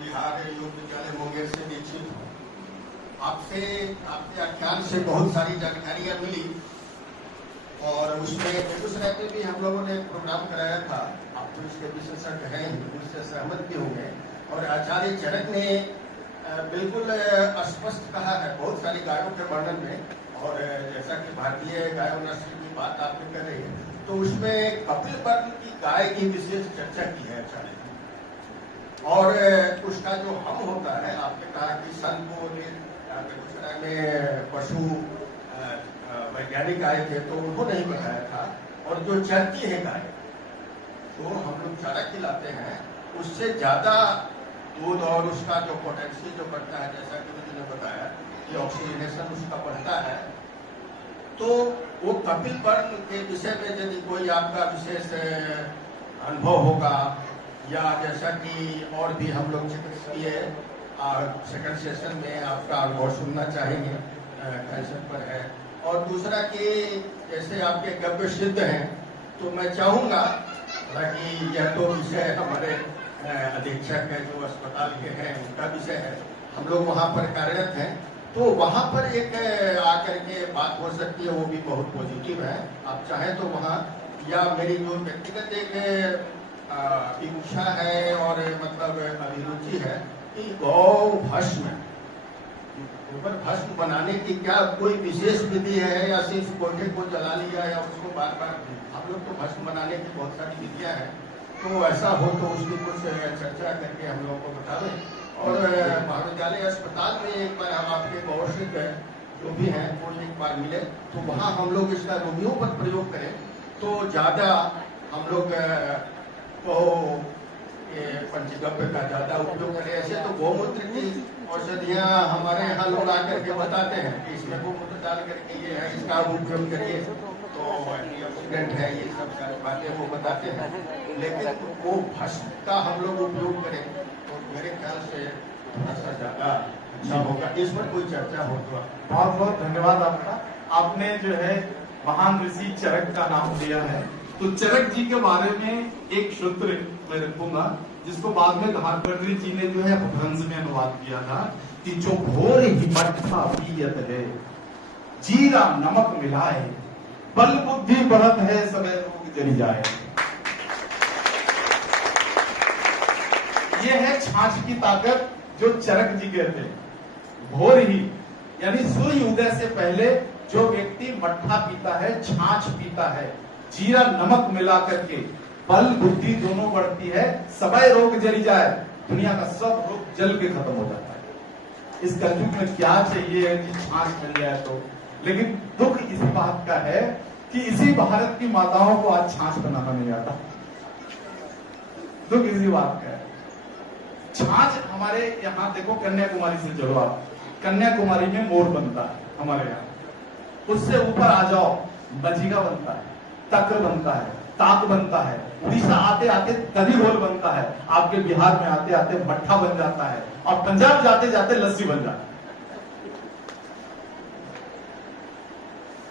बिहार योग विद्यालय मुंगेर से दीक्षित हूँ। आपसे आपके आख्यान से बहुत सारी जानकारियाँ मिली और उसमें बेगूसराय में भी हम लोगों ने एक प्रोग्राम कराया था। आप तो इसके विशेषज्ञ हैं, उससे सहमत भी होंगे। और आचार्य चरक ने बिल्कुल स्पष्ट कहा है बहुत सारी गायों के वर्णन में। और जैसा कि भारतीय गाय नस्ल की बात आपने कर रही है, तो उसमें कपिल वर्ण की गाय की विशेष चर्चा की है आचार्य ने। और उसका जो हम होता है, आपने कहा कि सन को बेगूसराय में पशु वैज्ञानिक आए थे तो उन्होंने ही बताया था। और जो चरती है गाय, तो हम लोग चारा खिलाते हैं, उससे ज्यादा दूध और उसका जो पोटेंशियल जो बढ़ता है, जैसा कि मुझे बताया कि ऑक्सीजनेशन उसका बढ़ता है। तो वो कपिल वर्ण के विषय में यदि कोई आपका विशेष अनुभव होगा, या जैसा कि और भी हम लोग चिकित्सकीय सेकंड सेशन में आपका अनुभव सुनना चाहेंगे, कैंसर पर है। और दूसरा कि जैसे आपके गव्य सिद्ध हैं, तो मैं चाहूँगा, हालांकि यह तो विषय हमारे अधीक्षक है जो अस्पताल के हैं उनका विषय है, हम लोग वहाँ पर कार्यरत हैं, तो वहाँ पर एक आकर के बात हो सकती है, वो भी बहुत पॉजिटिव है। आप चाहें तो वहाँ, या मेरी जो व्यक्तिगत एक इच्छा है और मतलब अभिरुचि है कि गौ भस्म, गोबर भस्म बनाने की क्या कोई विशेष विधि है, या सिर्फ कोठे को जला लिया या उसको बार बार, हम लोग तो भस्म बनाने की बहुत सारी विधियां हैं। तो ऐसा हो तो उसकी कुछ चर्चा करके हम लोग को बतावें। और महाविद्यालय अस्पताल में एक बार हम आपके गौरव जो भी हैं वो एक बार मिले, तो वहाँ हम लोग इसका रोगियों पर प्रयोग करें तो ज़्यादा हम लोग को पंचगव्य का ज़्यादा उपयोग करें। ऐसे तो गौमूत्र की औषधियाँ हमारे यहाँ लोग आकर के बताते हैं कि इसमें गौमूत्र डाल करके ये है, इसका उपयोग करिए तो एंटीऑक्सीडेंट है, ये सब सारी बातें वो बताते हैं। लेकिन वो भस्म का हम लोग उपयोग करें तो मेरे ख्याल से थोड़ा सा ज़्यादा अच्छा होगा। इस पर कोई चर्चा हो तो। बहुत बहुत धन्यवाद आपका। आपने जो है महान ऋषि चरक का नाम लिया है, तो चरक जी के बारे में एक सूत्र मैं रखूंगा जिसको बाद में धारकर्णी जी ने जो है अपभ्रंश में अनुवाद किया था कि जो घोर ही मट्ठा पियत है, जीरा नमक मिलाए, बल बुद्धि बढ़त है, समय रोग जरी जाए। ये है छाछ की ताकत जो चरक जी कहते हैं। घोर ही यानी सूर्य उदय से पहले जो व्यक्ति मट्ठा पीता है, छाछ पीता है, जीरा नमक मिला करके, बल बुद्धि दोनों बढ़ती है, समय रोग जरी जाए, दुनिया का सब रोग जल के खत्म हो जाता है। इस कलयुग में क्या चाहिए कि छाछ मिल जाए तो। लेकिन दुख इस बात का है कि इसी भारत की माताओं को आज छाछ बनाना नहीं आता। दुख इसी बात का है। छाछ हमारे यहाँ देखो, कन्याकुमारी से चलो आप, कन्याकुमारी में मोर बनता है हमारे यहाँ, उससे ऊपर आ जाओ मजीगा बनता है, तक्र बनता है, ताक बनता है, उड़ीसा आते आते दधी घोल बनता है, आपके बिहार में आते आते मट्ठा बन जाता है, और पंजाब जाते जाते लस्सी बन जाता है।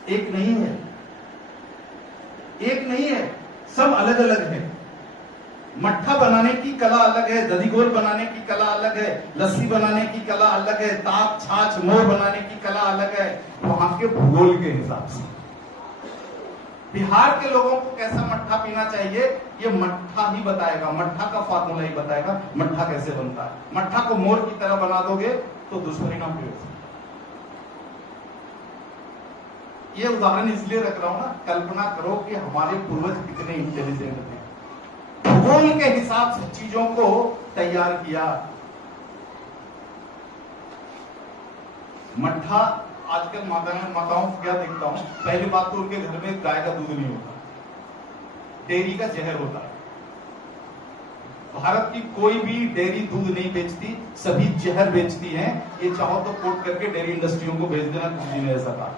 एक नहीं है, एक नहीं है, सब अलग अलग है। मट्ठा बनाने की कला अलग है, दधी घोल बनाने की कला अलग है, लस्सी बनाने की कला अलग है, ताक छाछ मोर बनाने की कला अलग है, वहां के भूगोल के हिसाब से। बिहार के लोगों को कैसा मट्ठा पीना चाहिए ये मट्ठा ही बताएगा, मट्ठा का फार्मूला ही बताएगा, मट्ठा कैसे बनता है। मट्ठा को मोर की तरह बना दोगे तो दुश्मनी ना पियो। ये उदाहरण इसलिए रख रहा हूं ना, कल्पना करो कि हमारे पूर्वज कितने इंटेलिजेंट थे, भूगोल के हिसाब से चीजों को तैयार किया। मट्ठा आजकल माताओं को क्या देखता हूं, पहली बात तो उनके घर में गाय का दूध नहीं होता, डेयरी का जहर होता है। भारत की कोई भी डेयरी दूध नहीं बेचती, सभी जहर बेचती हैं। ये चाहो तो कोट करके डेयरी इंडस्ट्रियों को भेज देना, किसी ने ऐसा कहा।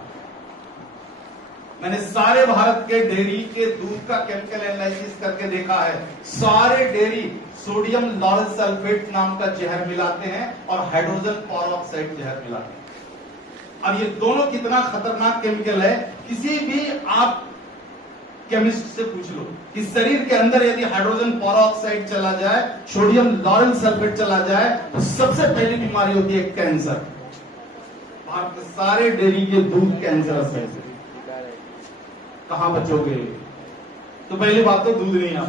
मैंने सारे भारत के डेयरी के दूध का केमिकल एनालिसिस करके देखा है, सारे डेयरी सोडियम लॉरेल सल्फेट नाम का जहर मिलाते हैं और हाइड्रोजन पेरोक्साइड जहर मिलाते हैं। अब ये दोनों कितना खतरनाक केमिकल है, किसी भी आप केमिस्ट से पूछ लो कि शरीर के अंदर यदि हाइड्रोजन पेरोक्साइड चला जाए, सोडियम लॉरेल सल्फेट चला जाए, तो सबसे पहली बीमारी होती है कैंसर। भारत के सारे डेयरी के दूध कैंसरस है। कहां बचोगे? तो पहली बात तो दूध नहीं आ,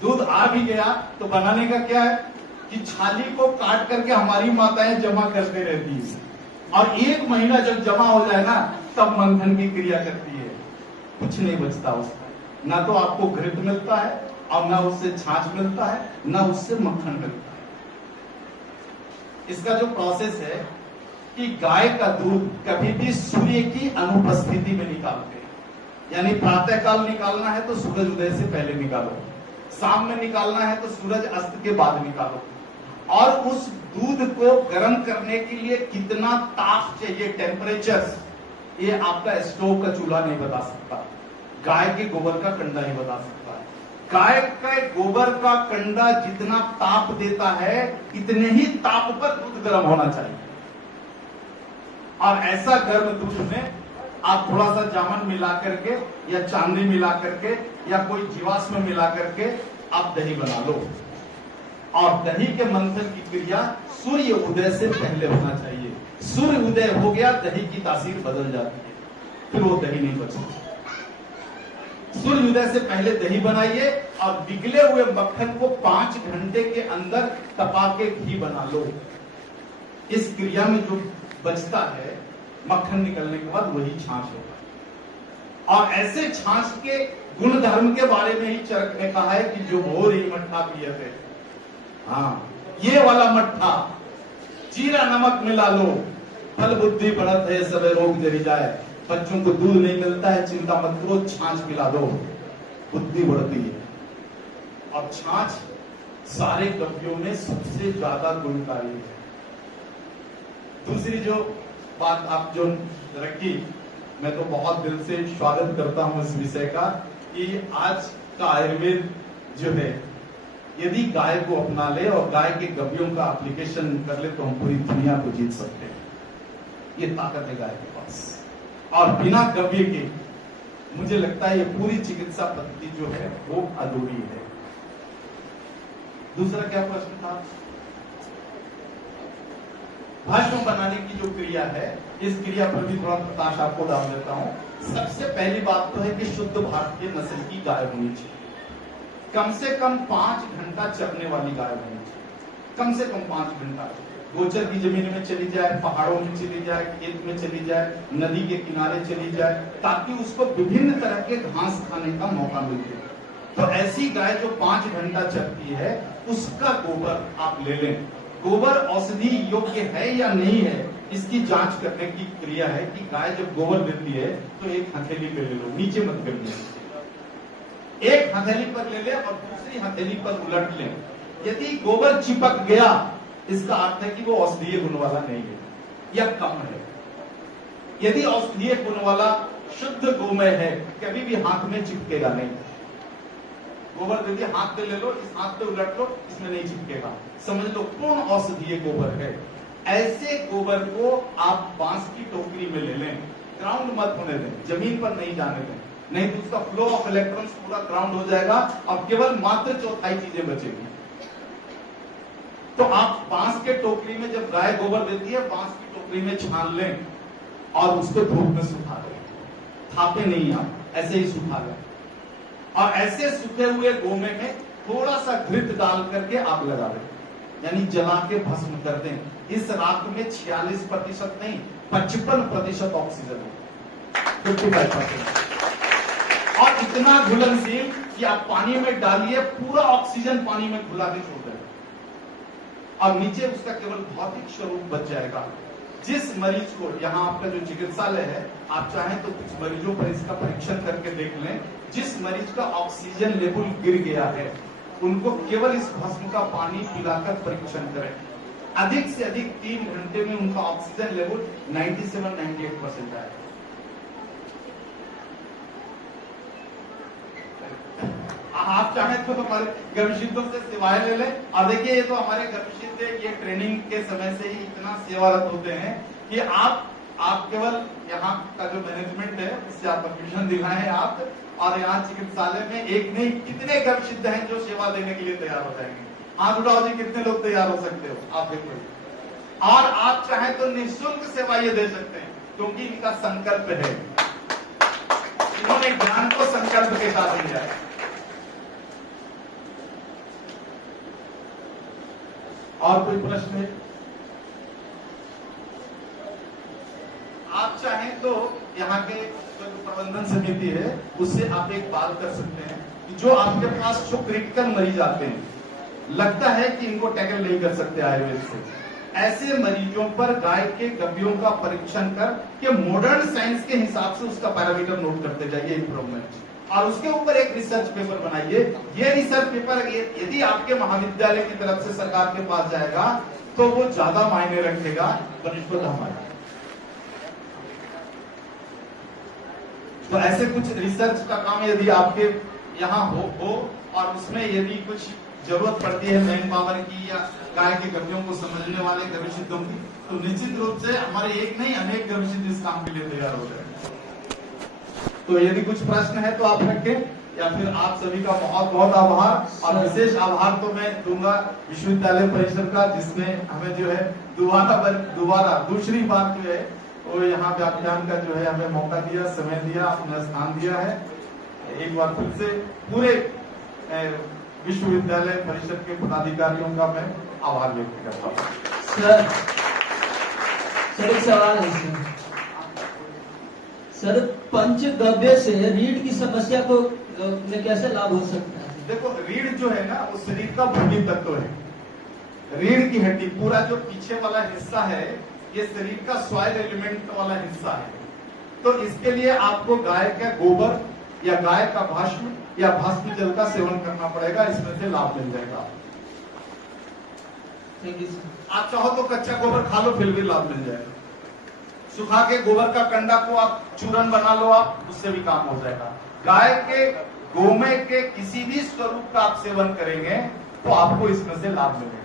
दूध आ भी गया तो बनाने का क्या है कि छाली को काट करके हमारी माताएं जमा करते रहती है, और 1 महीना जब जमा हो जाए ना तब मंथन की क्रिया करती है। कुछ नहीं बचता उसका, ना तो आपको घृत मिलता है और ना उससे छाछ मिलता है, ना उससे मक्खन मिलता है। इसका जो प्रोसेस है कि गाय का दूध कभी भी सूर्य की अनुपस्थिति में निकालते हैं, यानी प्रातःकाल निकालना है तो सूरज उदय से पहले निकालो, शाम में निकालना है तो सूरज अस्त के बाद निकालो। और उस दूध को गर्म करने के लिए कितना ताप चाहिए, टेम्परेचर, ये आपका स्टोव का चूल्हा नहीं बता सकता, गाय के गोबर का कंडा ही बता सकता है। गाय के गोबर का कंडा जितना ताप देता है, इतने ही ताप पर दूध गर्म होना चाहिए। और ऐसा गर्म दूध में आप थोड़ा सा जामन मिला करके या चांदी मिला करके या कोई जीवाश्म मिला करके आप दही बना लो। और दही के मंथन की क्रिया सूर्य उदय से पहले होना चाहिए। सूर्य उदय हो गया, दही की तासीर बदल जाती है, फिर वो दही नहीं बचती। सूर्य उदय से पहले दही बनाइए और पिघले हुए मक्खन को 5 घंटे के अंदर तपा के घी बना लो। इस क्रिया में जो बचता है मक्खन निकलने के बाद वही छाछ होगा। और ऐसे छाछ के गुण धर्म के बारे में ही चरक ने कहा है कि जो भोर ही मट्ठा पियते, हाँ ये वाला मट्ठा, जीरा नमक मिला लो, फल बुद्धि बढ़त है, सबे रोग जरी जाए। बच्चों को दूध नहीं मिलता है, चिंता मत करो, छाछ पिला दो, बुद्धि बढ़ती है। और छाछ सारे द्रव्यों में सबसे ज्यादा गुणकारी है। दूसरी जो बात आप जो रखी, मैं तो बहुत दिल से स्वागत करता हूं इस विषय का कि आज का आयुर्वेद जो है यदि गाय को अपना ले और गाय के गव्यों का एप्लीकेशन कर ले तो हम पूरी दुनिया को जीत सकते हैं। ये ताकत है गाय के पास। और बिना गव्य के मुझे लगता है ये पूरी चिकित्सा पद्धति जो है वो अधूरी है। दूसरा क्या प्रश्न था? भाष्यों बनाने की जो क्रिया है, इस क्रिया पर भी थोड़ा प्रकाश आपको डाल देता हूं। सबसे पहली बात तो है कि शुद्ध भारतीय नस्ल की गाय होनी चाहिए, कम से कम 5 घंटा चरने वाली गाय होनी चाहिए, कम से कम 5 घंटा। गोचर की जमीन में चली जाए, पहाड़ों में चली जाए, खेत में चली जाए, नदी के किनारे चली जाए, ताकि उसको विभिन्न तरह के घास खाने का मौका मिले। तो ऐसी गाय जो 5 घंटा चरती है उसका गोबर आप ले लें। गोबर औषधि योग्य है या नहीं है, इसकी जांच करने की क्रिया है कि गाय जब गोबर देती है तो एक हथेली पे ले लो, नीचे मत कर ले, एक हथेली पर ले ले और दूसरी हथेली पर उलट ले। यदि गोबर चिपक गया इसका अर्थ है कि वो औषधीय गुण वाला नहीं है या कम है। यदि औषधीय गुण वाला शुद्ध गोमय है, कभी भी हाथ में चिपकेगा नहीं। गोबर दे दिया, हाथ पे ले लो, इस हाथ पे उलट लो, इसमें नहीं चिपकेगा, समझ लो पूर्ण औषधीय गोबर है। ऐसे गोबर को आप बांस की टोकरी में ले लें, ग्राउंड मत होने दें, जमीन पर नहीं जाने दें, नहीं तो उसका फ्लो ऑफ इलेक्ट्रॉन्स पूरा ग्राउंड हो जाएगा और केवल मात्र चौथाई चीजें बचेगी। तो आप बांस के टोकरी में जब गाय गोबर देती है, बांस की टोकरी में छान लें और उसको धूप में सुखा दें, थापे नहीं, आप ऐसे ही सुखा लें। और ऐसे सूखे हुए गोमे में थोड़ा सा घृत डाल करके आप लगा दें, यानी जला के भस्म कर दें। इस राख में 46% नहीं 55% ऑक्सीजन है, 55%। और इतना घुलनशील कि आप पानी में डालिए, पूरा ऑक्सीजन पानी में घुला के छोड़ दें और नीचे उसका केवल भौतिक स्वरूप बच जाएगा। जिस मरीज को, यहाँ आपका जो चिकित्सालय है, आप चाहें तो कुछ मरीजों पर इसका परीक्षण करके देख लें। जिस मरीज का ऑक्सीजन लेवल गिर गया है उनको केवल इस भस्म का पानी पिलाकर परीक्षण करें। अधिक से अधिक 3 घंटे में उनका ऑक्सीजन लेवल 97-98% आए। आप चाहें तो हमारे गर्भसिद्धों से सेवाएं ले लें। और देखिए, ये तो हमारे गर्भसिद्ध ये ट्रेनिंग के समय से ही इतना सेवारत होते हैं कि आप आप केवल यहाँ का जो मैनेजमेंट है उससे आप परमिशन दिखाएं आप, और यहाँ चिकित्सालय में एक नहीं कितने गर्भसिद्ध हैं जो सेवा देने के लिए तैयार हो जाएंगे। हाथ उठाओ जी, कितने लोग तैयार हो सकते हो आप देखो। और आप चाहें तो निःशुल्क सेवा ये दे सकते हैं, क्योंकि इनका संकल्प है, इन्होंने ज्ञान को संकल्प के साथ दिया है। और कोई प्रश्न है? आप चाहें तो यहाँ के जो प्रबंधन समिति है उससे आप एक बात कर सकते हैं कि जो आपके पास जो क्रिटिकल मरीज आते हैं, लगता है कि इनको टैकल नहीं कर सकते आयुर्वेद से, ऐसे मरीजों पर गाय के गव्यों का परीक्षण कर के मॉडर्न साइंस के हिसाब से उसका पैरामीटर नोट करते जाइए, इंप्रूवमेंट, और उसके ऊपर एक रिसर्च पेपर बनाइए। ये रिसर्च पेपर यदि आपके महाविद्यालय की तरफ से सरकार के पास जाएगा तो वो ज्यादा मायने रखेगा बनिष्ठ हमारे। तो ऐसे कुछ रिसर्च का काम यदि आपके यहाँ हो और उसमें यदि कुछ जरूरत पड़ती है मैन पावर की या गाय के गव्यों को समझने वाले गर्भसिद्धों की, तो निश्चित रूप से हमारे एक नहीं अनेक गर्भसिद्ध इस काम के लिए तैयार हो जाएंगे। तो यदि कुछ प्रश्न है तो आप रखें, या फिर आप सभी का बहुत बहुत आभार। और विशेष आभार तो मैं दूंगा विश्वविद्यालय परिषद का, जिसने हमें जो है दोबारा दूसरी बार जो है वो यहाँ व्याख्यान का जो है हमें मौका दिया, समय दिया, अपना स्थान दिया है। एक बार फिर से पूरे विश्वविद्यालय परिषद के पदाधिकारियों का मैं आभार व्यक्त करता हूँ। सर एक सवाल है सर, पंचगव्य से रीढ़ की समस्या को में कैसे लाभ हो सकता है? देखो, रीढ़ जो है ना वो शरीर का भूमि तत्व है। रीढ़ की हड्डी, पूरा जो पीछे वाला हिस्सा है ये शरीर का सॉइल एलिमेंट वाला हिस्सा है। तो इसके लिए आपको गाय का गोबर या गाय का भस्म या भस्म जल का सेवन करना पड़ेगा, इसमें से लाभ मिल जाएगा। आप चाहो तो कच्चा गोबर खा लो, फिर भी लाभ मिल जाएगा। सुखा के गोबर का कंडा को आप चूरन बना लो, आप उससे भी काम हो जाएगा। गाय के गोमय के किसी भी स्वरूप का आप सेवन करेंगे तो आपको इसमें से लाभ मिलेगा।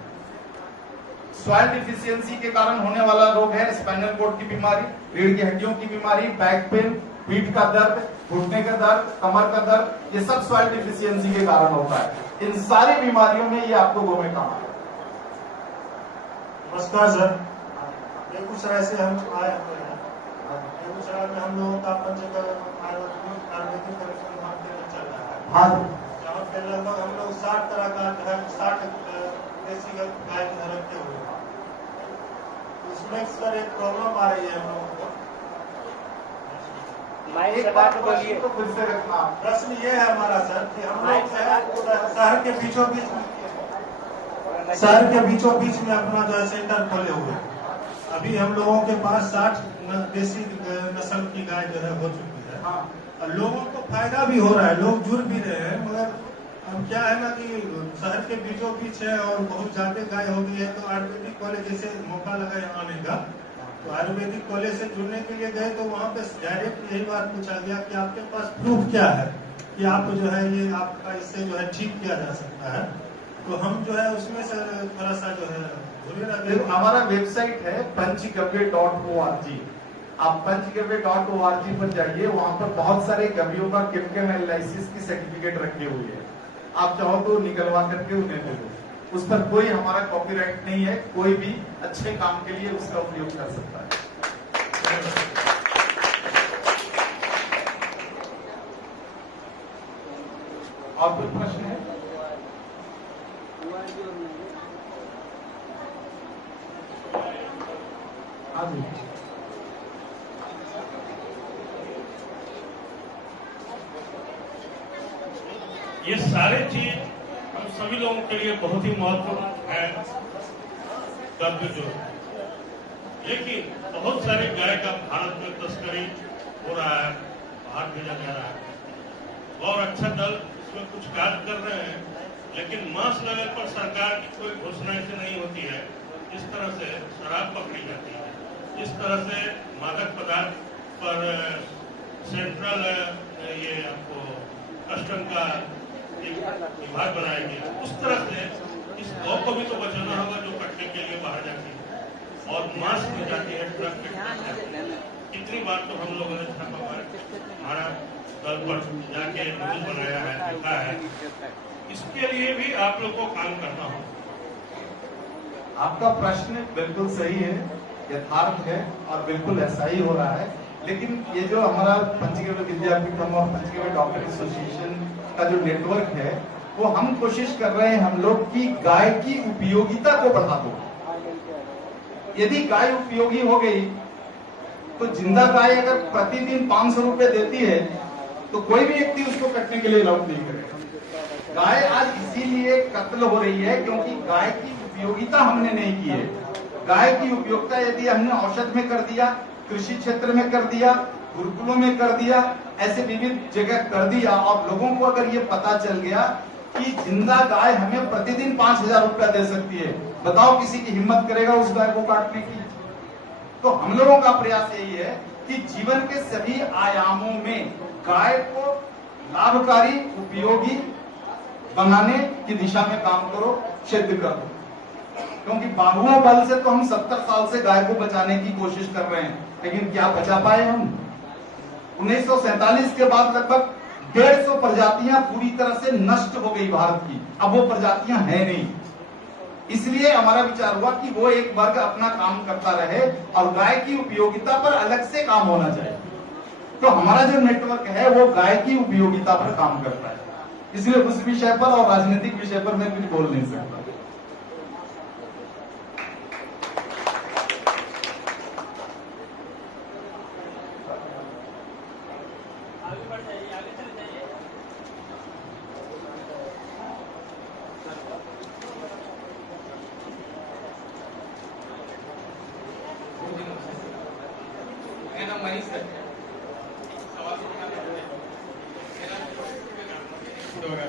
सॉइल डिफिशियंसी के कारण होने वाला रोग है स्पाइनल कॉर्ड की बीमारी, रीढ़ की हड्डियों की बीमारी, बैक पेन, पीठ का दर्द, घुटने का दर्द, कमर का दर्द, ये सब सॉइल डिफिशियंसी के कारण होता है। इन सारी बीमारियों में ये आपको गोमय काम आएगा। नमस्कार सर, बेगूसराय से हम आए हुए हैं। बेगूसराय में हम लोगों का आयुर्वेदिक अनुसंधान केंद्र चल रहा है। हाँ, जहाँ पे लगभग हम लोग 60 तरह का जो है 60 देसी गाय रखे हुए हैं। उसमें सर एक प्रॉब्लम आ रही है हम लोगों को। एक बात बोलिए तो फिर से रखना। प्रश्न ये है हमारा सर कि हम लोग शहर के बीचों बीच में अपना जो है सेंटर खोले हुए हैं। अभी हम लोगों के पास 60 देसी नस्ल की गाय जो है हो चुकी है। हाँ, और लोगों को फायदा भी हो रहा है, लोग जुड़ भी रहे हैं। मगर अब क्या है ना कि शहर के बीचों बीच है और बहुत ज्यादा गाय हो गई है, तो आयुर्वेदिक कॉलेज जैसे मौका लगा यहाँ आने का, तो आयुर्वेदिक कॉलेज से जुड़ने के लिए गए तो वहाँ पे डायरेक्ट यही बात पूछा गया कि आपके पास प्रूफ क्या है कि आप जो है ये आपका इससे जो है ठीक किया जा सकता है। तो हम जो है उसमें से थोड़ा सा जो है हमारा वेबसाइट है पंचगव्य.org। आप पंचगव्य.org पर जाइए, वहां पर बहुत सारे गव्यों का केमिकल एनालिसिस की सर्टिफिकेट रखे हुए हैं। आप चाहो तो निकलवा करके उन्हें दे दो। उस पर कोई हमारा कॉपीराइट नहीं है, कोई भी अच्छे काम के लिए उसका उपयोग कर सकता है। और कोई प्रश्न है? हाँ जी, ये सारे चीज हम सभी लोगों के लिए बहुत ही महत्वपूर्ण है गव्य जो, लेकिन बहुत सारे गाय का भारत में तस्करी हो रहा है, बाहर भेजा जा रहा है और अच्छा दल इसमें कुछ कार्य कर रहे हैं, लेकिन मास लेवल पर सरकार की कोई घोषणा ऐसी नहीं होती है। इस तरह से शराब पकड़ी जाती है, इस तरह से मादक पदार्थ पर सेंट्रल ये आपको कस्टम का विभाग बनाया गया, उस तरह से इस गौ को भी तो बचाना होगा जो कटने के लिए बाहर जाती है। और मास में जाती है ट्रक के ट्रक। कितनी बार तो हम लोगों ने छापा मार हमारा दल पर जाके न्यूज बनाया है, लिखा है। इसके लिए भी आप लोग को काम करना हो। आपका प्रश्न बिल्कुल सही है, यथार्थ है और बिल्कुल ऐसा ही हो रहा है। लेकिन ये जो हमारा पंचगव्य विद्यापीठम और पंचगव्य डॉक्टर एसोसिएशन का जो नेटवर्क है, वो हम कोशिश कर रहे हैं हम लोग की गाय की उपयोगिता को बढ़ा दो। यदि गाय उपयोगी हो गई तो जिंदा गाय अगर प्रतिदिन 500 रुपए देती है तो कोई भी व्यक्ति उसको कटने के लिए अलाउड नहीं करेगा। गाय आज इसीलिए कत्ल हो रही है क्योंकि गाय की उपयोगिता हमने नहीं की है। गाय की उपयोगिता यदि हमने औषध में कर दिया, कृषि क्षेत्र में कर दिया, गुरुकुलों में कर दिया, ऐसे विविध जगह कर दिया और लोगों को अगर ये पता चल गया कि जिंदा गाय हमें प्रतिदिन 5000 रुपया दे सकती है, बताओ किसी की हिम्मत करेगा उस गाय को काटने की? तो हम लोगों का प्रयास यही है कि जीवन के सभी आयामों में गाय को लाभकारी, उपयोगी बनाने की दिशा में काम करो, सिद्ध कर दो। क्योंकि बाहुओं बल से तो हम 70 साल से गाय को बचाने की कोशिश कर रहे हैं, लेकिन क्या बचा पाए हम? 1947 के बाद लगभग 150 प्रजातियां पूरी तरह से नष्ट हो गई भारत की। अब वो प्रजातियां हैं नहीं। इसलिए हमारा विचार हुआ कि वो एक वर्ग अपना काम करता रहे और गाय की उपयोगिता पर अलग से काम होना चाहिए। तो हमारा जो नेटवर्क है वो गाय की उपयोगिता पर काम करता है। इसलिए उस विषय पर और राजनीतिक विषय पर मैं कुछ बोल नहीं सकता।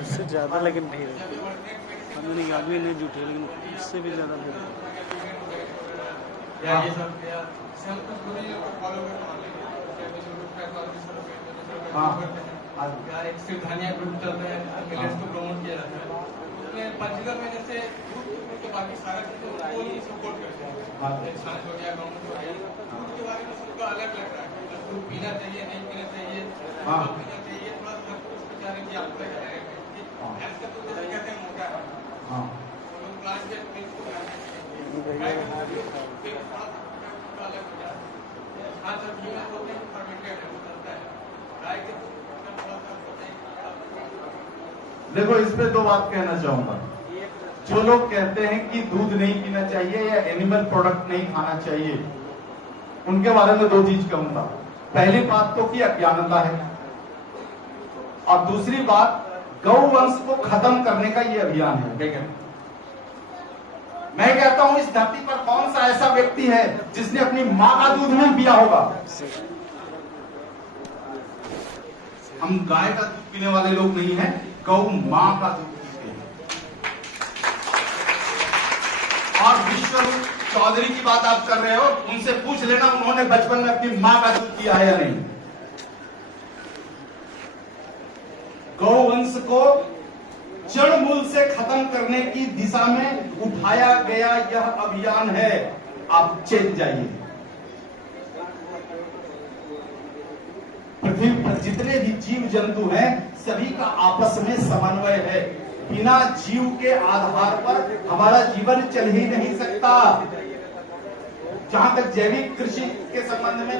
इससे ज़्यादा लेकिन भीड़ है। हमने कि आदमी नहीं जुटे, लेकिन इससे भी ज़्यादा भीड़ है। एक सिर्धानिया ग्रुप चलता है, मिलेट्स को प्रमोट किया जाता है। उसमें पंचगव्य में जैसे दूध के बाकी सारा चीजें उनको ही सपोर्ट करते हैं। छाछ हो गया, गौमूत्र हो गया, दूध के बारे में सबका अलग लग रहा है। दूध पीना चाहिए, नहीं पीना चाहिए, पीना चाहिए, थोड़ा सा कुछ बेचारे की आप लग रहे हैं। भैंस का दूध जैसे कहते हैं मोटा है, लोग प्लांट के मिल्क को खाते हैं। गाय का दूध फिर थोड़ा सा अलग हो जाता है। छाछ और घी में होते हैं फर्मेंटेड है, वो चलता है। गाय के दूध का थोड़ा सा होता है। देखो, इस पे दो बात कहना चाहूंगा। जो लोग कहते हैं कि दूध नहीं पीना चाहिए या एनिमल प्रोडक्ट नहीं खाना चाहिए, उनके बारे में दो चीज कहूंगा। पहली बात तो कि अज्ञानता है, और दूसरी बात गौवंश को खत्म करने का ये अभियान है। देखिए, मैं कहता हूं इस धरती पर कौन सा ऐसा व्यक्ति है जिसने अपनी मां का दूध नहीं पिया होगा? हम गाय का दूध पीने वाले लोग नहीं हैं, गौ मां का दूध पीते हैं। और विश्वरूप चौधरी की बात आप कर रहे हो, उनसे पूछ लेना उन्होंने बचपन में अपनी मां का दूध पिया है या नहीं। गौवंश को जड़ मूल से खत्म करने की दिशा में उठाया गया यह अभियान है। आप चेत जाइए। पृथ्वी पर जितने भी जीव जंतु हैं, सभी का आपस में समन्वय है। बिना जीव के आधार पर हमारा जीवन चल ही नहीं सकता। जहां तक जैविक कृषि के संबंध में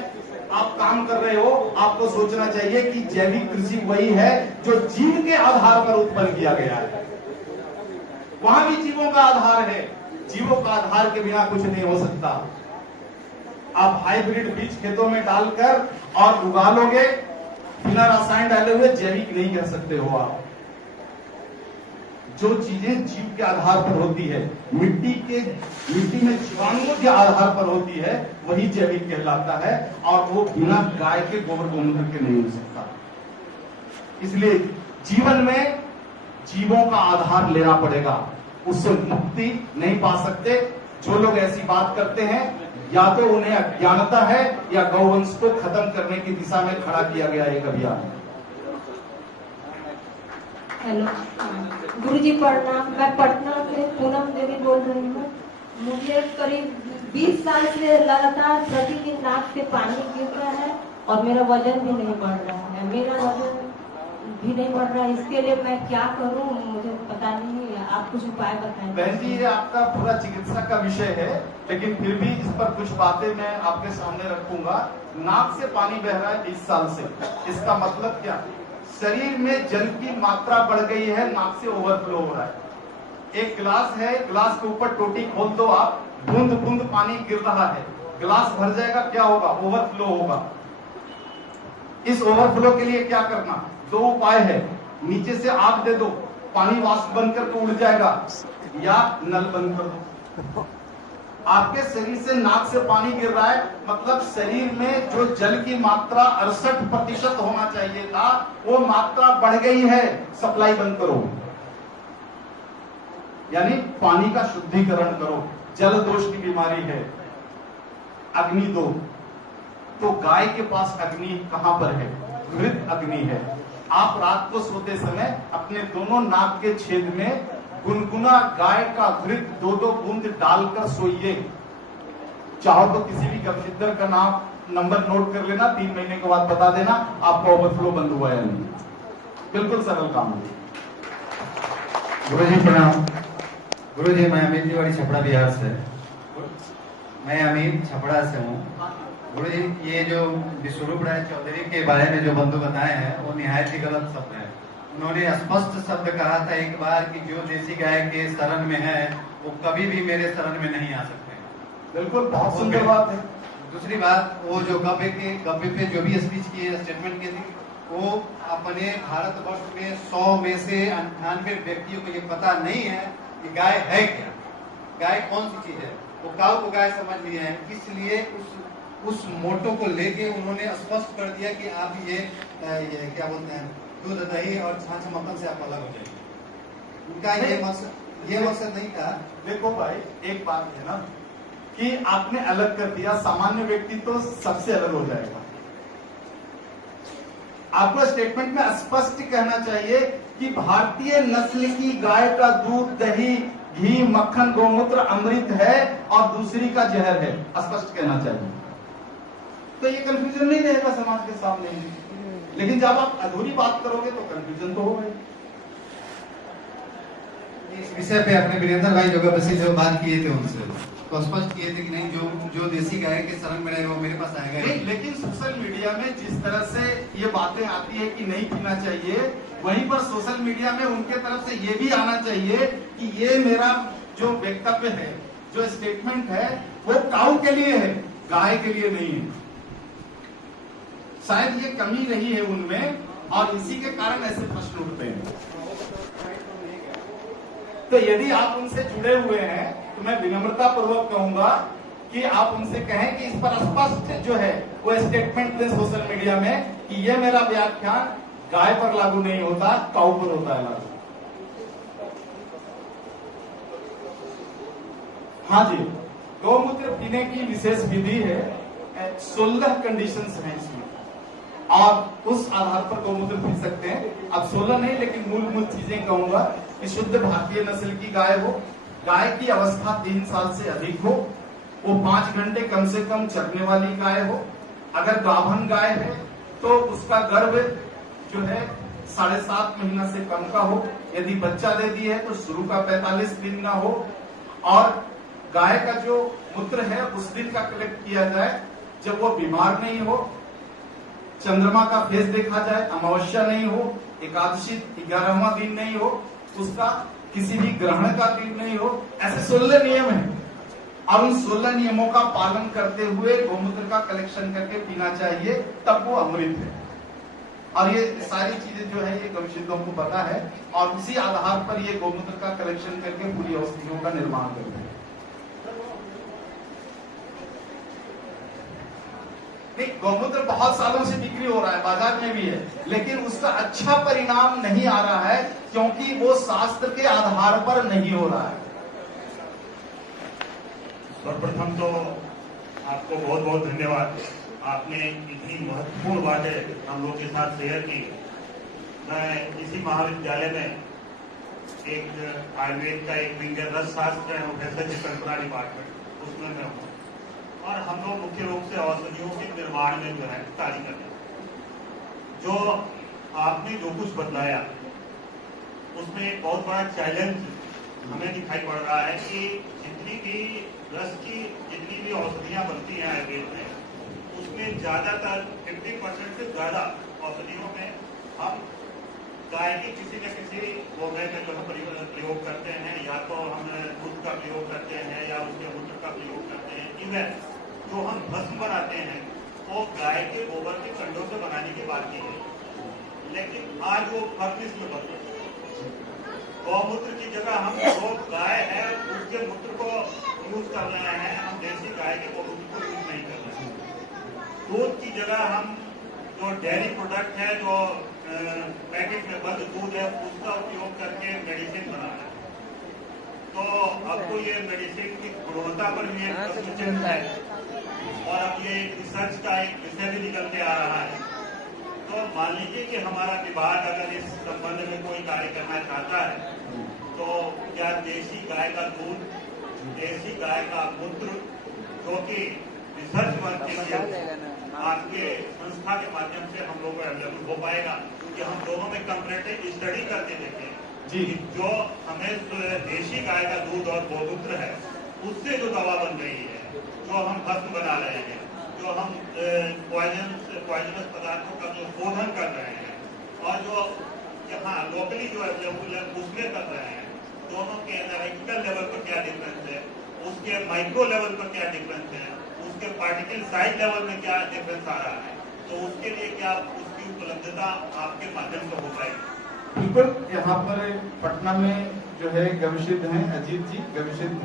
आप काम कर रहे हो, आपको सोचना चाहिए कि जैविक कृषि वही है जो जीव के आधार पर उत्पन्न किया गया है। वहां भी जीवों का आधार है। जीवों का आधार के बिना कुछ नहीं हो सकता। आप हाइब्रिड बीज खेतों में डालकर और उगा लोगे, बिना रसायन डाले हुए जैविक नहीं कर सकते हो आप। जो चीजें जीव के आधार पर होती है, मिट्टी में जीवाणुओं के आधार पर होती है, वही जैविक कहलाता है, और वो बिना गाय के गोबर गोमूत्र के नहीं हो सकता। इसलिए जीवन में जीवों का आधार लेना पड़ेगा, उससे मुक्ति नहीं पा सकते। जो लोग ऐसी बात करते हैं, या तो उन्हें अज्ञानता है या गौवंश को खत्म करने की दिशा में खड़ा किया गया एक अभियान है। हेलो गुरुजी प्रणाम। मैं पटना से पूनम देवी बोल रही हूँ। मुझे करीब 20 साल से लगातार प्रतिदिन नाक से पानी गिर रहा है और मेरा वजन भी नहीं बढ़ रहा है। मेरा वजन भी नहीं बढ़ रहा है, इसके लिए मैं क्या करूं मुझे पता नहीं है, आप कुछ उपाय बताएं। बहन जी, ये आपका पूरा चिकित्सा का विषय है, लेकिन फिर भी इस पर कुछ बातें मैं आपके सामने रखूंगा। नाक से पानी बह रहा है 20 साल से, इसका मतलब क्या? शरीर में जल की मात्रा बढ़ गई है, नाक से ओवरफ्लो हो रहा है। एक गिलास है, गिलास के ऊपर टोटी खोल दो आप, बूंद बूंद पानी गिर रहा है, गिलास भर जाएगा, क्या होगा? ओवरफ्लो होगा। इस ओवरफ्लो के लिए क्या करना? 2 उपाय है। नीचे से आग दे दो, पानी वाष्प बन करके उड़ जाएगा, या नल बंद कर दो। आपके शरीर से नाक से पानी गिर रहा है, मतलब शरीर में जो जल की मात्रा 68% होना चाहिए था, वो मात्रा बढ़ गई है, सप्लाई बंद करो, यानी पानी का शुद्धिकरण करो। जल दोष की बीमारी है, अग्नि दो। तो गाय के पास अग्नि कहां पर है? घृत अग्नि है। आप रात को सोते समय अपने दोनों नाक के छेद में गुनगुना गाय का घृत 2-2 बूंद डालकर सोइए। चाहो तो किसी भी गपचिद्दर का नाम नंबर नोट कर लेना, 3 महीने के बाद बता देना आपका ओवरफ्लो बंद हुआ है नहीं। बिल्कुल सरल काम है। गुरुजी प्रणाम। गुरुजी, मैं अमित तिवारी, छपरा बिहार से। मैं अमित छपरा से हूँ। गुरुजी, ये जो विश्वरूप राय चौधरी के बारे में जो बंधु बताए हैं, वो निहायत ही गलत शब्द है। उन्होंने स्पष्ट शब्द कहा था एक बार कि जो देसी गाय के शरण में है, वो कभी भी मेरे शरण में नहीं आ सकते। बिल्कुल, बहुत सुंदर बात है। दूसरी बात, वो जो गब्बे पे जो भी स्पीच किए, स्टेटमेंट किए थे, वो अपने भारतवर्ष में 100 में से 98 व्यक्तियों को ये पता नहीं है कि गाय है क्या, गाय कौन सी चीज है। वो काऊ को गाय समझ लिए हैं, इसलिए उस मोटो को लेके उन्होंने स्पष्ट कर दिया कि आप ये क्या बोलते हैं, दूध दही और छाछ मक्खन से आप अलग हो जाएंगे। उनका ये मकसद नहीं था। देखो भाई, एक बात है ना कि आपने अलग कर दिया, सामान्य व्यक्ति तो सबसे अलग हो जाएगा। आपको स्टेटमेंट में स्पष्ट कहना चाहिए कि भारतीय नस्ल की गाय का दूध, दही, घी, मक्खन, गोमूत्र अमृत है और दूसरी का जहर है, स्पष्ट कहना चाहिए। तो ये कंफ्यूजन नहीं रहेगा समाज के सामने। लेकिन जब आप अधूरी बात करोगे तो कंफ्यूजन तो होगा। इस विषय पे अपने वीरेंद्र भाई जोगाबसी जो बात किए थे, उनसे तो स्पष्ट किए थे कि नहीं, जो देसी गाय के शरण में रहेगा वो मेरे पास आएगा नहीं। लेकिन सोशल मीडिया में जिस तरह से ये बातें आती है कि नहीं पीना चाहिए, वहीं पर सोशल मीडिया में उनके तरफ से ये भी आना चाहिए कि ये मेरा जो वक्तव्य है, जो स्टेटमेंट है, वो काऊ के लिए है, गाय के लिए नहीं है। शायद ये कमी रही है उनमें और इसी के कारण ऐसे प्रश्न उठते हैं। तो यदि आप उनसे जुड़े हुए हैं तो मैं विनम्रता पूर्वक कहूंगा कि आप उनसे कहें कि इस पर स्पष्ट जो है वो स्टेटमेंट दें सोशल मीडिया में कि ये मेरा व्याख्यान गाय पर लागू नहीं होता, काऊ पर होता है लागू। हाँ जी, गौमूत्र पीने की विशेष विधि है, 16 कंडीशंस हैं इसमें और उस आधार पर गौमूत्र पी सकते हैं। अब 16 नहीं, लेकिन मूल चीजें कहूंगा कि शुद्ध भारतीय नस्ल की गाय हो, गाय की अवस्था 3 साल से अधिक हो, वो 5 घंटे कम से कम चरने वाली गाय हो। अगर गाभन गाय है तो उसका गर्भ जो है 7.5 महीना से कम का हो। यदि बच्चा दे दी है तो शुरू का 45 दिन ना हो और गाय का जो मूत्र है उस दिन का कलेक्ट किया जाए जब वो बीमार नहीं हो, चंद्रमा का फेस देखा जाए, अमावस्या नहीं हो, एकादशी 11वां दिन नहीं हो, उसका किसी भी ग्रहण का दिन नहीं हो। ऐसे 16 नियम है और उन 16 नियमों का पालन करते हुए गौमूत्र का कलेक्शन करके पीना चाहिए, तब वो अमृत है। और ये सारी चीजें जो है ये गौशिल्पों को पता है और उसी आधार पर ये गौमूत्र का कलेक्शन करके पूरी औषधियों का निर्माण करते हैं। गौमूत्र बहुत सालों से बिक्री हो रहा है, बाजार में भी है, लेकिन उसका अच्छा परिणाम नहीं आ रहा है क्योंकि वो शास्त्र के आधार पर नहीं हो रहा है। सर्वप्रथम तो आपको बहुत बहुत धन्यवाद, आपने इतनी महत्वपूर्ण बातें हम लोग के साथ शेयर की। मैं इसी महाविद्यालय में एक आयुर्वेद का एक विंग है, रसशास्त्र है, प्रोफेसर जी कल्पना डिपार्टमेंट, उसमें मैं हूँ। और हम लोग मुख्य रूप से औषधियों के निर्माण में जो है कार्य करते हैं। जो आपने जो कुछ बताया उसमें एक बहुत बड़ा चैलेंज हमें दिखाई पड़ रहा है कि जितनी भी रस की जितनी भी औषधियाँ बनती हैं आयुर्वेद में, उसमें ज्यादातर 50% से ज्यादा औषधियों में हम गाय की किसी न किसी गोबर में जो प्रयोग करते हैं, या तो हम दूध का प्रयोग करते हैं या उसके मूत्र का प्रयोग करते हैं। इवन जो हम भस्म बनाते हैं वो गाय के गोबर के कंडों से बनाने की बात की है, लेकिन आज वो फर्निश में बदल गौमूत्र की जगह हम जो गाय है उसके मूत्र को यूज कर रहे हैं, हम देसी गाय के गौमूत्र को यूज नहीं कर रहे हैं। दूध की जगह हम जो डेयरी प्रोडक्ट है, जो पैकेट में बंद दूध है, उसका उपयोग करके मेडिसिन बना रहे हैं। तो अब तो ये मेडिसिन की गुणवत्ता पर भी एक प्रश्न चिन्ह है, और अब ये रिसर्च का एक विषय भी निकल के आ रहा है। तो मान लीजिए कि हमारा विभाग अगर इस संबंध में कोई कार्य करना चाहता है, तो क्या देसी गाय का दूध, देसी गाय का मूत्र, जो कि रिसर्च वर्क के लिए आपके संस्था के माध्यम से हम लोग को अवेलेबल हो पाएगा, क्योंकि हम दोनों में कंपैरेटिव स्टडी करके देखें कि जो हमें देशी गाय का दूध और गोमूत्र है उससे जो दवा बन रही है, जो हम भस्म बना रहे हैं, जो हम पॉइजनस पदार्थों का जो शोधन कर रहे हैं, और जो यहाँ लोकली जो अवेलेबल है उसमें कर रहे हैं, दोनों के एनालिटिकल लेवल पर क्या डिफरेंस है, उसके माइक्रो लेवल पर क्या डिफरेंस है, उसके पार्टिकल साइज लेवल में क्या डिफरेंस आ रहा है, तो उसके लिए क्या उसकी उपलब्धता आपके माध्यम से हो पाएगी? बिल्कुल। यहाँ पर पटना में जो है गविसिद्ध हैं अजीत जी, गविसिद्ध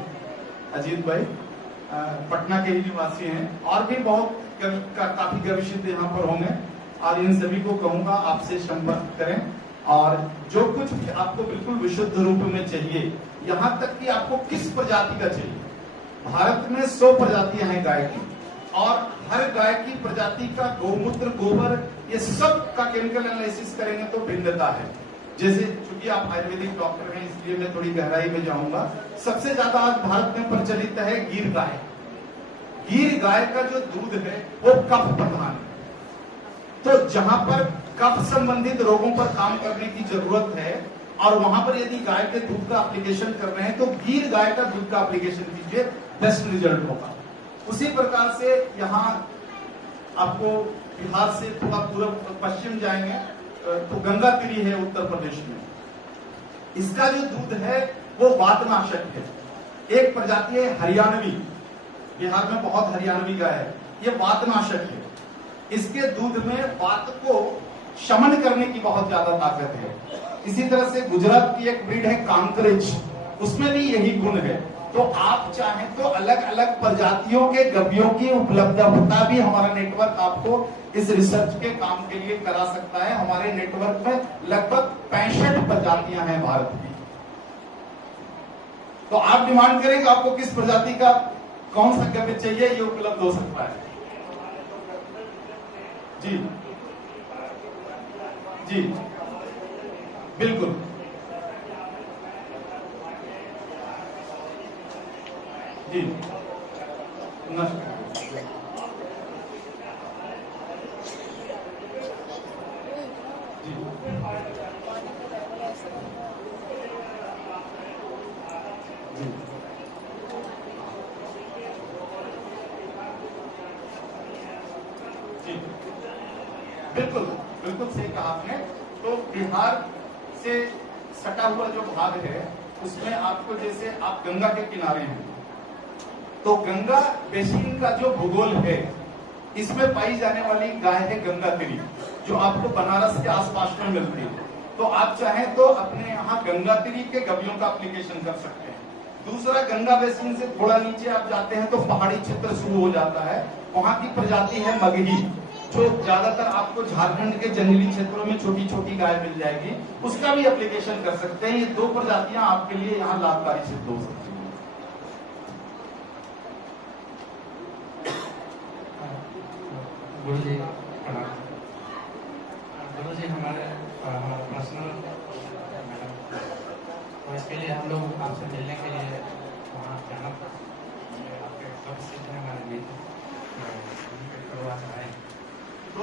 अजीत भाई पटना के ही निवासी हैं, और भी बहुत काफी गविसिद्ध यहाँ पर होंगे, और इन सभी को कहूंगा आपसे संपर्क करें, और जो कुछ भी आपको बिल्कुल विशुद्ध रूप में चाहिए, यहाँ तक कि आपको किस प्रजाति का चाहिए। भारत में 100 प्रजातियां हैं गाय की, और हर गाय की प्रजाति का गौमूत्र, गोबर, ये सब का केमिकल एनालिसिस करेंगे तो भिन्नता है। जैसे चूंकि आप आयुर्वेदिक डॉक्टर हैं, इसलिए मैं थोड़ी गहराई में जाऊंगा। सबसे ज्यादा आज भारत में प्रचलित है गिर गाय। गिर गाय का जो दूध है वो कफ प्रधान है, तो जहां पर कफ संबंधित रोगों पर काम करने की जरूरत है, और वहां पर यदि गाय के दूध का एप्लीकेशन कर रहे हैं तो गिर गाय का दूध का एप्लीकेशन कीजिए, बेस्ट रिजल्ट होगा। उसी प्रकार से यहाँ आपको बिहार से थोड़ा पूर्व पश्चिम जाएंगे तो गंगा तिरी है उत्तर प्रदेश में। इसका जो दूध है वो वातनाशक है। एक प्रजाति है हरियाणवी, बिहार में बहुत हरियाणवी गाय है, ये वातनाशक है। इसके दूध में वात को शमन करने की बहुत ज्यादा ताकत है। इसी तरह से गुजरात की एक ब्रीड है कांकरेज, उसमें भी यही गुण है। तो आप चाहें तो अलग अलग प्रजातियों के गव्यों की उपलब्धता भी हमारा नेटवर्क आपको इस रिसर्च के काम के लिए करा सकता है। हमारे नेटवर्क में लगभग 65 प्रजातियां हैं भारत की। तो आप डिमांड करें कि आपको किस प्रजाति का कौन सा गव्य चाहिए, ये उपलब्ध हो सकता है। जी जी बिल्कुल। जी नमस्कार। जी बिल्कुल बिल्कुल सही कहा आपने। तो बिहार से सटा हुआ जो भाग है उसमें आपको, जैसे आप गंगा के किनारे हैं, तो गंगा बेसिन का जो भूगोल है इसमें पाई जाने वाली गाय है गंगा तिरी, जो आपको बनारस के आसपास में मिलती है। तो आप चाहें तो अपने यहाँ गंगा तिरी के गव्यों का एप्लीकेशन कर सकते हैं। दूसरा, गंगा बेसिन से थोड़ा नीचे आप जाते हैं तो पहाड़ी क्षेत्र शुरू हो जाता है, वहां की प्रजाति है मगही, जो ज्यादातर आपको झारखंड के जंगली क्षेत्रों में छोटी छोटी गाय मिल जाएगी, उसका भी एप्लीकेशन कर सकते हैं। ये 2 प्रजातियां आपके लिए यहाँ लाभकारी सिद्ध हो सकती हैं। गुरु जी हमारा प्रश्न मैडम, तो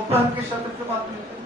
दोपहर के सत्र के बाद मिलते हैं।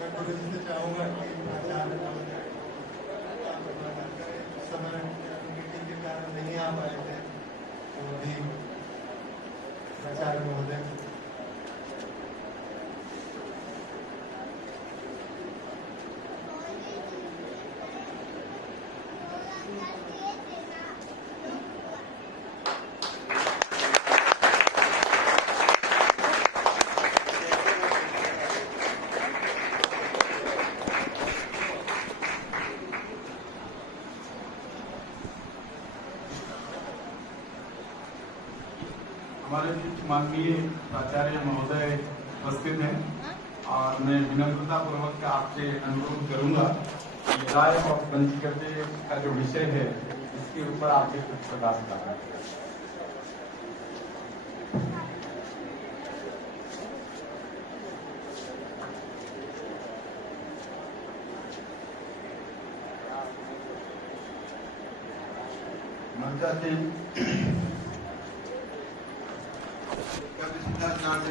मैं गुरु जी से चाहूंगा कि आचार्य महोदय आप अपना जानकारी उस समय मीटिंग के कारण नहीं आ पाए थे, तो भी आचार्य महोदय हमारे बीच माननीय प्राचार्य महोदय उपस्थित हैं और मैं विनम्रता पूर्वक आपसे अनुरोध करूंगा कि राय और पंचकर्ते का जो विषय है इसके ऊपर आपसे कुछ प्रकाश करना है। मंचा से सिद्धार्थ नाथ